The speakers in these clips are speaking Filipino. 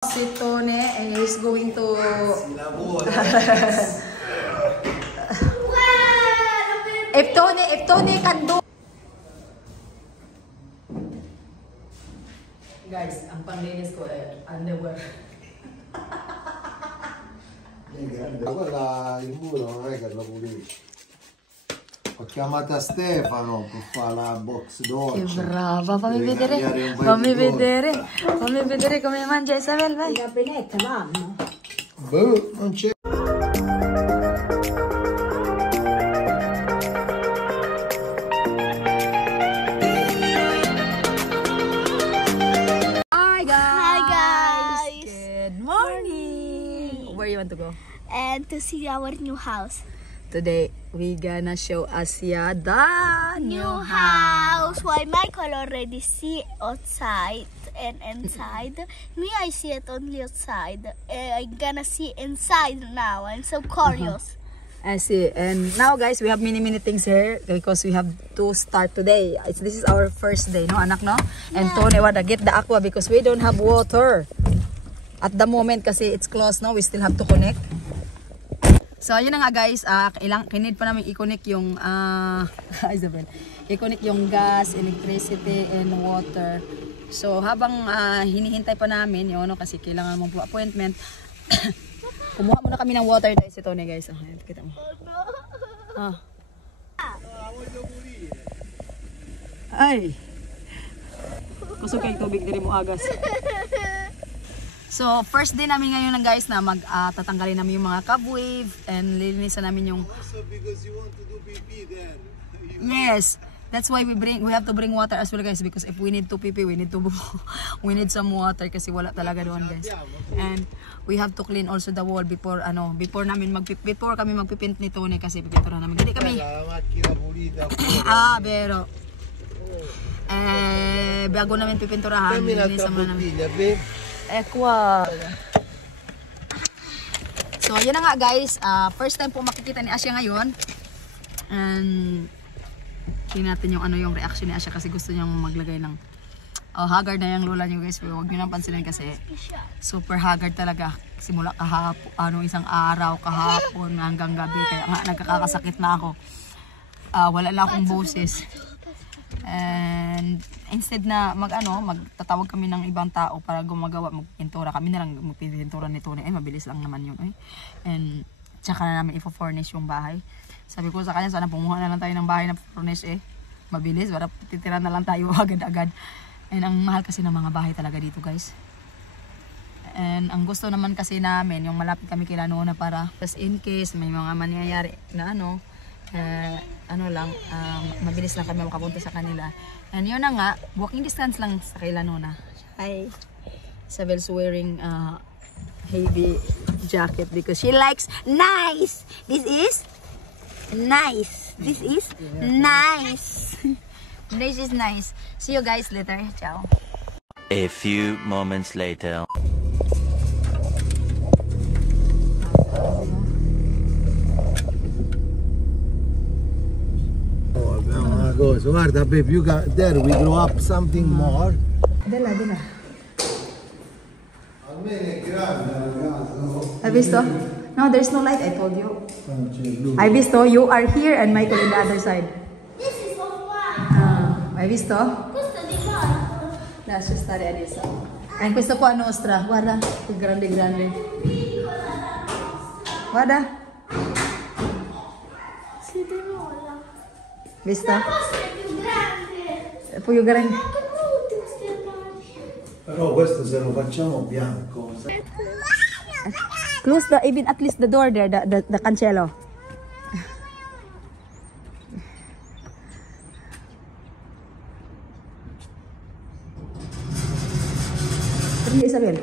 Si Tone is going to if Tone can do. Guys, ang panglinis ko ay underwear. Guarda il muro, non è che lo pulisci. Ho chiamato Stefano per fare la box dolce. Che brava, fammi vedere come mangia Isabel, vai. Le gabinette vanno? Boh, non c'è. Hi guys. Good morning. Where you want to go? And to see our new house. Today we gonna show Asia the new House. Why Michael already see outside and inside. Me, I see it only outside. I'm gonna see inside now. I'm so curious. I see. And now guys, we have many things here because we have to start today. This is our first day, no anak, no? And Tony wanna get the aqua because we don't have water at the moment kasi it's closed, no? We still have to connect. So yun na nga guys, kinid pa namin i-connect yung Isabel, i-connect yung gas, electricity, and water. So habang hinihintay pa namin yun, no, kasi kailangan mo po appointment. Kumuha muna kami ng water guys, ito na guys. Kita mo. Ay! Kusog kay tubig diri mo agas. So, first day namin ngayon lang guys na tatanggalin namin yung mga cobweb and lilinisan namin yung... Also because you want to do pee there. Yes, that's why we have to bring water as well guys because if we need to pee, we need some water kasi wala talaga doon guys. And we have to clean also the wall before kami magpipint nito kasi pipinturan namin. Hindi kami. Pero bago namin pipinturahan, lilinisan muna namin. Equa. So, yun na nga guys. First time po makikita ni Asya ngayon. And tingnan natin yung reaction ni Asya kasi gusto niyang maglagay ng haggard na yung lola niyo guys. Huwag niyo nang pansinin kasi super haggard talaga. Simula kahapon, isang araw, kahapon hanggang gabi. Kaya nga nagkakasakit na ako. Wala na akong boses. And instead na magtatawag kami ng ibang tao para magpintura, kami na lang magpintura nito na mabilis lang naman yun and tsaka na namin i-furnish yung bahay. Sabi ko sa kanya, sana pumuha na lang tayo ng bahay na furnish mabilis, para titira na lang tayo agad-agad. And ang mahal kasi ng mga bahay talaga dito guys. And ang gusto naman kasi namin yung malapit kami kila Nona para just in case may mga mangyayari na mabilis lang kami makapunta sa kanila. And yun na nga, walking distance lang sa kila Nona. Hi. Isabel's wearing heavy jacket because she likes nice. This is nice. This is nice. This is nice. See you guys later. Ciao. A few moments later. So guarda babe, you got there, we grow up something more. Dela. Almeno è grande la casa. Hai visto? No, there's no light, I told you. Hai visto? You are here and Michael in the other side. This is of one. Hai visto? Questo è di quanto? Lascia stare adesso. And questo qua è nostra, guarda, che grande. Guarda. Si demola. Visto? La vostra è più grande. Più grande. Ma che brutti questi armadi. Però questo se lo facciamo bianco. Close even at least the door there, the cancelo. Pergi Isabel.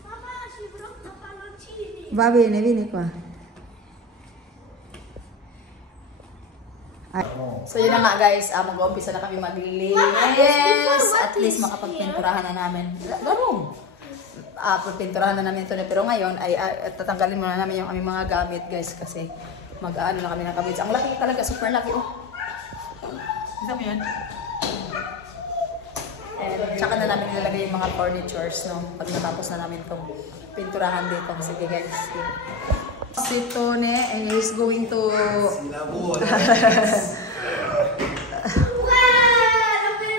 Mamma, ci brocca palloncini. Va bene, vieni qua. So yun na nga guys, mag-uumpisa na kami maglinis. At least makapagpinturahan na namin. Garong! Pagpinturahan na namin ito na. Pero ngayon ay tatanggalin muna namin yung aming mga gamit guys. Kasi mag-ano na kami ng kabits. Ang laki talaga, super laki. Kita mo yun? And tsaka na namin nilalagay yung mga furnitures, no? Pag natapos na namin itong pinturahan dito. Sige guys. Si Tony is going to...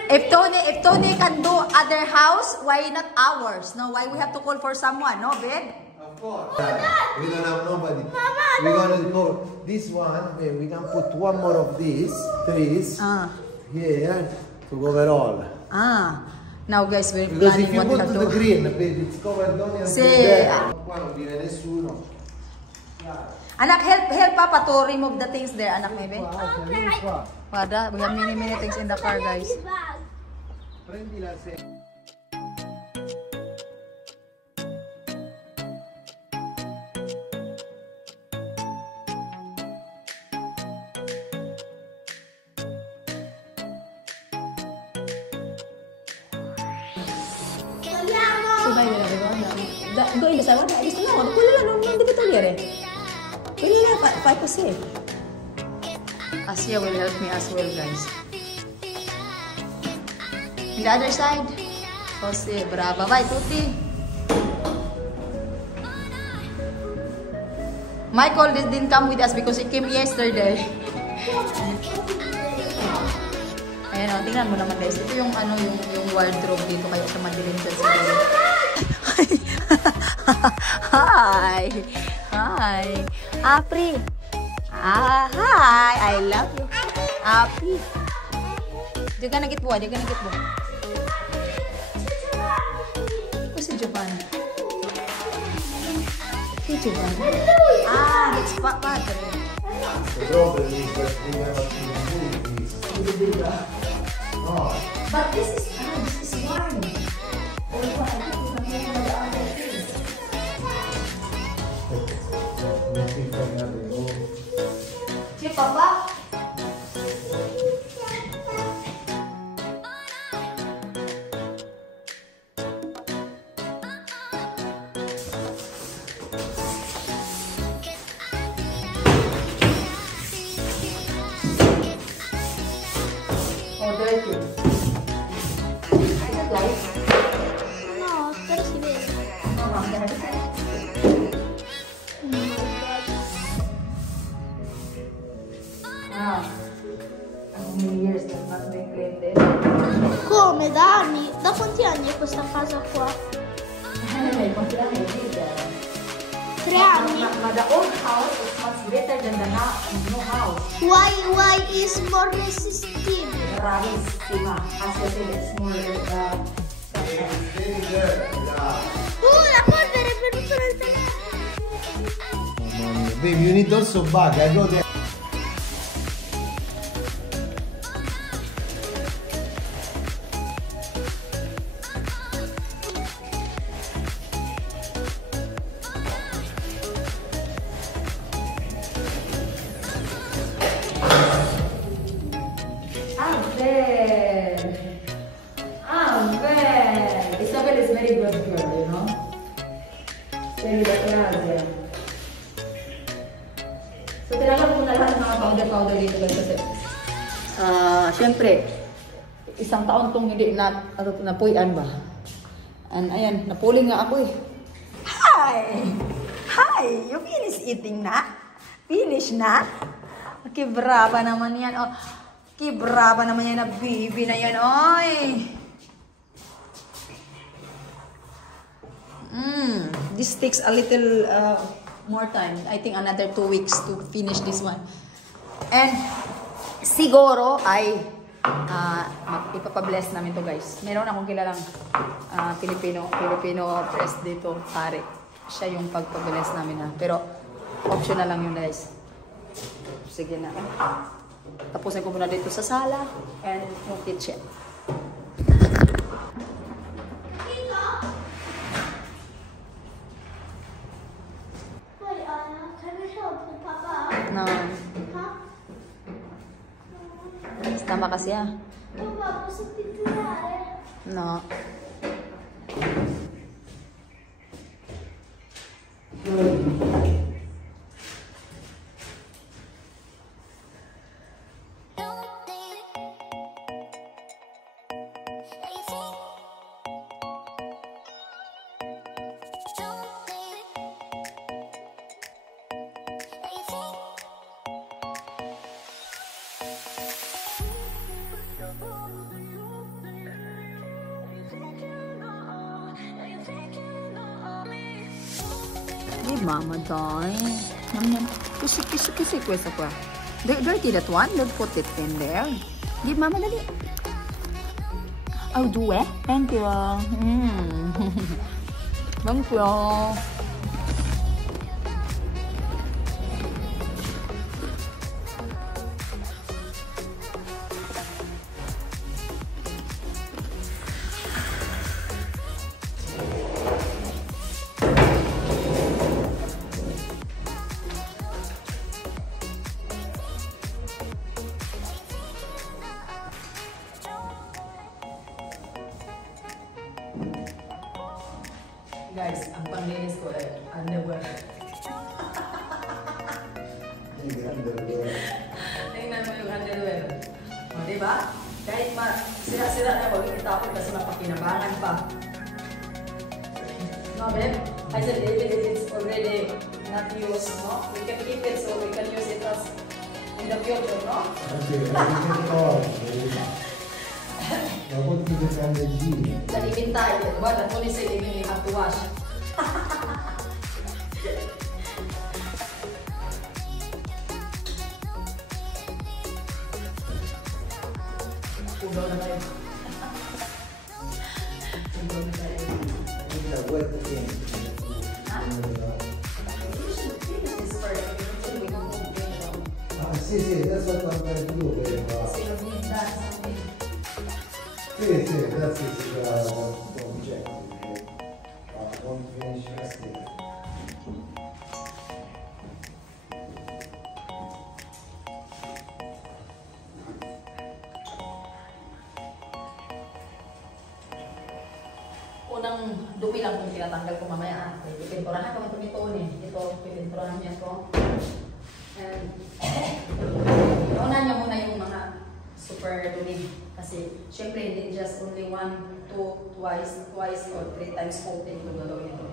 If Tony can do other house, why not ours? No, why we have to call for someone, no, Ben? Of course. We don't have nobody. We're gonna go this one. We can put one more of these trees here to cover all. Now guys, we're Because planning if you what we put have the to. green, it's covered only until Sì. there. Qua non viene nessuno. Anak, help Papa to remove the things there, anak, maybe. Vieni qua. Wada, we have many things in the car, guys. Prendi la se. Subay mo na, di ba? Go in the side. Wala, gusto na. Wala lang, hindi ba togliere? Wala lang, pa kasi. Asia will help me as well, guys. In the other side. Jose, brava. Bye, Tuti. Michael didn't come with us because he came yesterday. Ayan o, tingnan mo naman guys. Ito yung ano, yung wardrobe dito kaya sa madilim dyan sa gawin. Hi! Hi! Apri! Hi! I love you! Apri! Diyan ka nagit buwa, diyan ka nagit buwa. Ito si Giovanna. Si Giovanna. That's Padre. The problem is that we never see this. No. But this is warm. Si Papa. Oh, dirty. I don't like. No, pero si vede. No, I'm gonna How many years has not been cleaned in? Come, da anni? Da quanti anni è questa casa qua? Quanti anni è vita? 3 anni. But the old house is much better than the new house. Why is more resistive? Bravissima. As I said, it's more Very good. Yeah. La polvere è venuta nel telefono. Mamma mia. Baby, you need also bag. I go there. Isabel is very good girl, you know? Very gracia. So, tinanggap ko na lahat ng mga powder dito guys kasi syempre, isang taon tong hindi napuyan ba? And ayan, napuling nga ako eh. Hi! You finish eating na? Finish na? Kibraba naman yan. Oh, kibraba naman yan na baby na yan. Oy! This takes a little more time. I think another 2 weeks to finish this one. And siguro ay ipapabless namin to guys. Meron akong kilalang Filipino press dito, pare. Siya yung pagpabless namin na. Pero optional lang yun guys. Sige na. Tapusin ko muna dito sa sala and yung kitchen. No. Tama kasi ah. Papà, posso pitturare? No. Don't Give Mama, darling. Yum, yum. Kiss it, kiss it, kiss it. Where's the qua? Dirty that one. Don't put it in there. Give Mama, dali. Oh, do it. Thank you. Thank you. Guys, ang panglinis ko ay underwear. Tingnan mo yung underwear. O, diba? Kahit sira-sira na ako, itapon kasi mapakinabangan pa. No, babe? I said, even if it's already not used, no? We can keep it so we can use it as in the future, no? Sa ibintay, diba? That only said even you have to wash. Pugaw na tayo. Pugaw na tayo. You should finish this part. We don't complain about. Sì, that's what I'm going to do. Kasi you need that something. Sì, that's the objective. Don't finish resting. Unang dumi lang kung tinatanggal ko mamaya. Pipinturahan ko ito nito eh. Ito, pipinturahan niya ito. And, unahan niya muna yung mga super dumi. Kasi, syempre, hindi just only 1, 2, twice, or 3 times coating kung gagawin ito.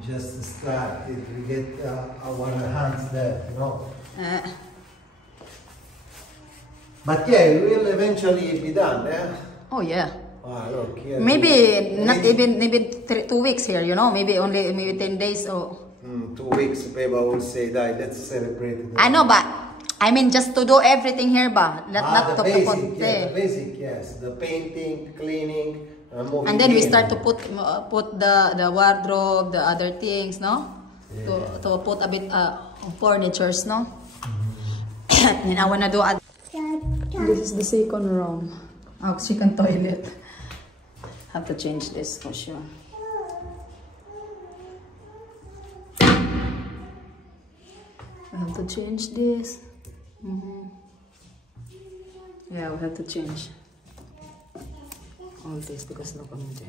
Just start it. We get our hands there, you know. But yeah, it will eventually be done, yeah? Oh, yeah. Ah, look here. Maybe not even 2 weeks here, you know. Maybe 10 days or... 2 weeks, Beba will say that. Let's celebrate it. I know, but I mean just to do everything here ba? Not the to basic, put yeah, the basic, yes. The painting, cleaning, moving. and then we in. start to put the wardrobe, the other things, no? Yeah. To put a bit furnitures, no? And I wanna do this is the second room. Oh, second toilet. Have to change this for sure. I have to change this. Yeah, we have to change all this because look on it.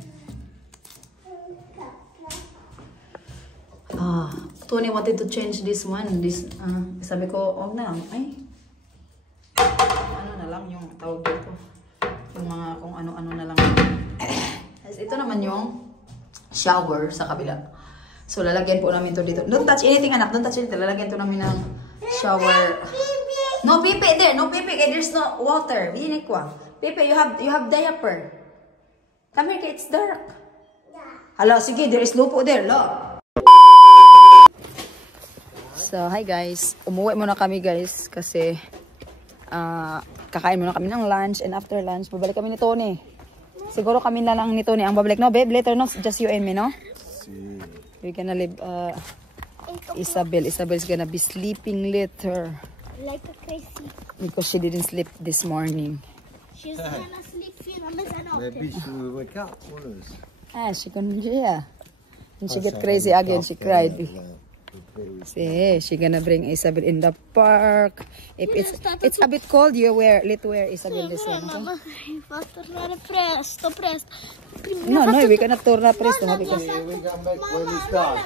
Tony wanted to change this one. This, sabi ko, oh na lang. Ay, ano na lang yung tawag dito. Yung mga kung ano-ano na lang. Ito naman yung shower sa kabila. So, lalagyan po namin to dito. Don't touch anything, anak. Don't touch anything. Lalagyan to namin ng shower. No pipi there. No pipi. There's no water. Binig ko. Pipi, you have diaper. Come here, it's dark. Hala, sige. There is lupo there. Lo. So, hi guys. Umuwi muna kami guys. Kasi, kakain muna kami ng lunch. And after lunch, babalik kami ni Tony. Siguro kami na lang ni Tony ang babalik. No, babe? Later, no? Just you and me, no? We're gonna leave Isabel. Isabel's gonna be sleeping later. Like a crazy. Because she didn't sleep this morning. She's gonna sleep Maybe she will wake up, always. She couldn't, yeah. And she get crazy again. She cried. See, she gonna bring Isabel in the park. If it's a bit cold, let's wear Isabel this one. Okay? Mamma, fa tornare presto. No, we cannot torna presto. No, because... We come back when it's dark.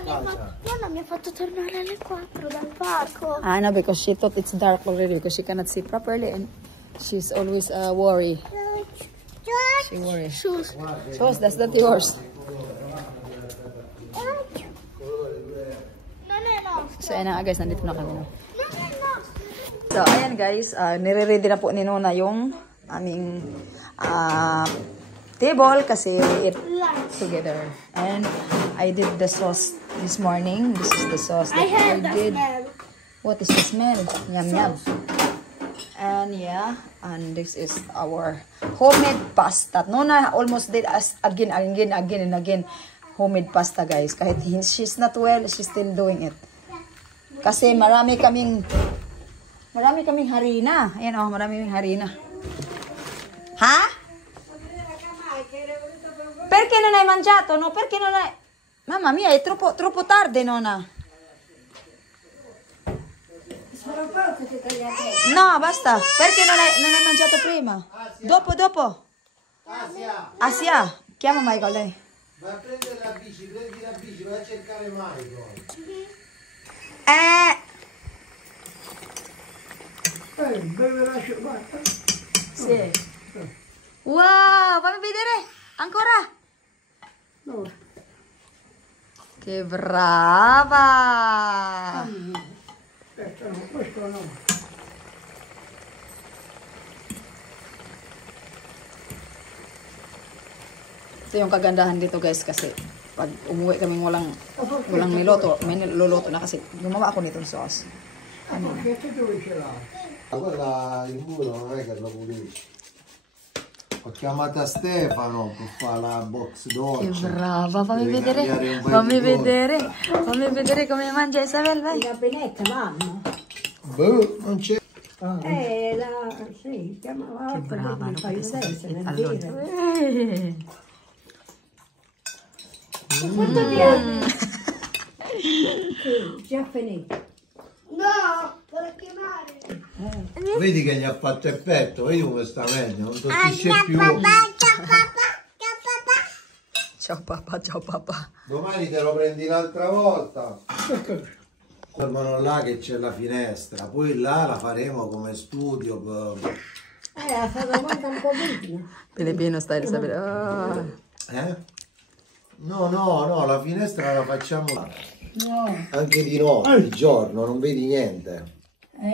Nonna mi ha fatto tornare alle 4 dal parco. No, because she thought it's dark already because she cannot see properly and she's always worried. She worries. Shoes. That's not yours. So, ayan na guys, nandito na kami. So, ayan guys, nire-ready na po ni Nona yung aming table kasi we eat together. And I did the sauce this morning. This is the sauce that I have I the did. smell. What is the smell? Yum yum. And yeah, and this is our homemade pasta. Nona almost did us again and again. Homemade pasta, guys. Kahit she's not well, she's still doing it. Kasi marami kaming harina. Ayan oh, marami kaming harina. Ha? Perché non hai mangiato? No, perché non hai... Mamma mia, è troppo tardi, nonna. No, basta. Perché non hai mangiato prima? Dopo. Asia, chiama Michael, lei. Vai a prendere la bici, prendi la bici, vai a cercare Michael. Sì. Wow, fammi vedere. Ancora. No. Che brava. Questo no. Ito yung kagandahan dito, guys, kasi pag umuwi kaming walang niloto, may niluluto na kasi gumawa ako nitong sauce. Perché dove ce l'ha? Quella il muro non è che lo pulisce. Ho chiamato Stefano per fare la box Che dolce. brava, fammi Devi vedere, cambiare un paio di fammi vedere come mangia Isabel, vai. La penetta, mamma. Boh, non c'è. Sì, chiamava. Che brava, non fai potesse vedere, se ne allora. dire. Già finito. No, per chiamare. Vedi che gli ha fatto effetto, vedi come sta meglio, non tossisce più. Ciao papà. Domani te lo prendi l'altra volta. Fermano là che c'è la finestra, poi là la faremo come studio. La fa guarda un po' vicino. Filipino style, Isabel. Oh. No, la finestra la facciamo là. No, Anche di notte, di giorno, non vedi niente.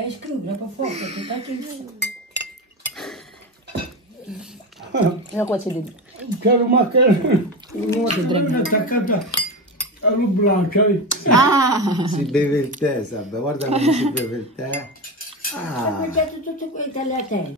scrivilo per forza, che tanti... Ano ko si Did? Quero uma non è attaccata allo braccio. Si beve il tè, Sabba, guarda come si beve il tè. Ha mangiato tutto quello a te.